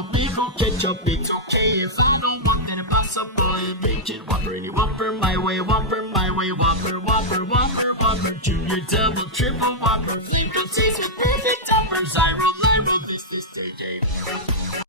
no pickle, ketchup, it's okay. If I don't want that impossible, make it Whopper, any Whopper my way, Whopper my way, Whopper, Whopper, Whopper, Whopper, Junior, double, triple Whopper, flame taste with perfect toppers. I roll, this is the game.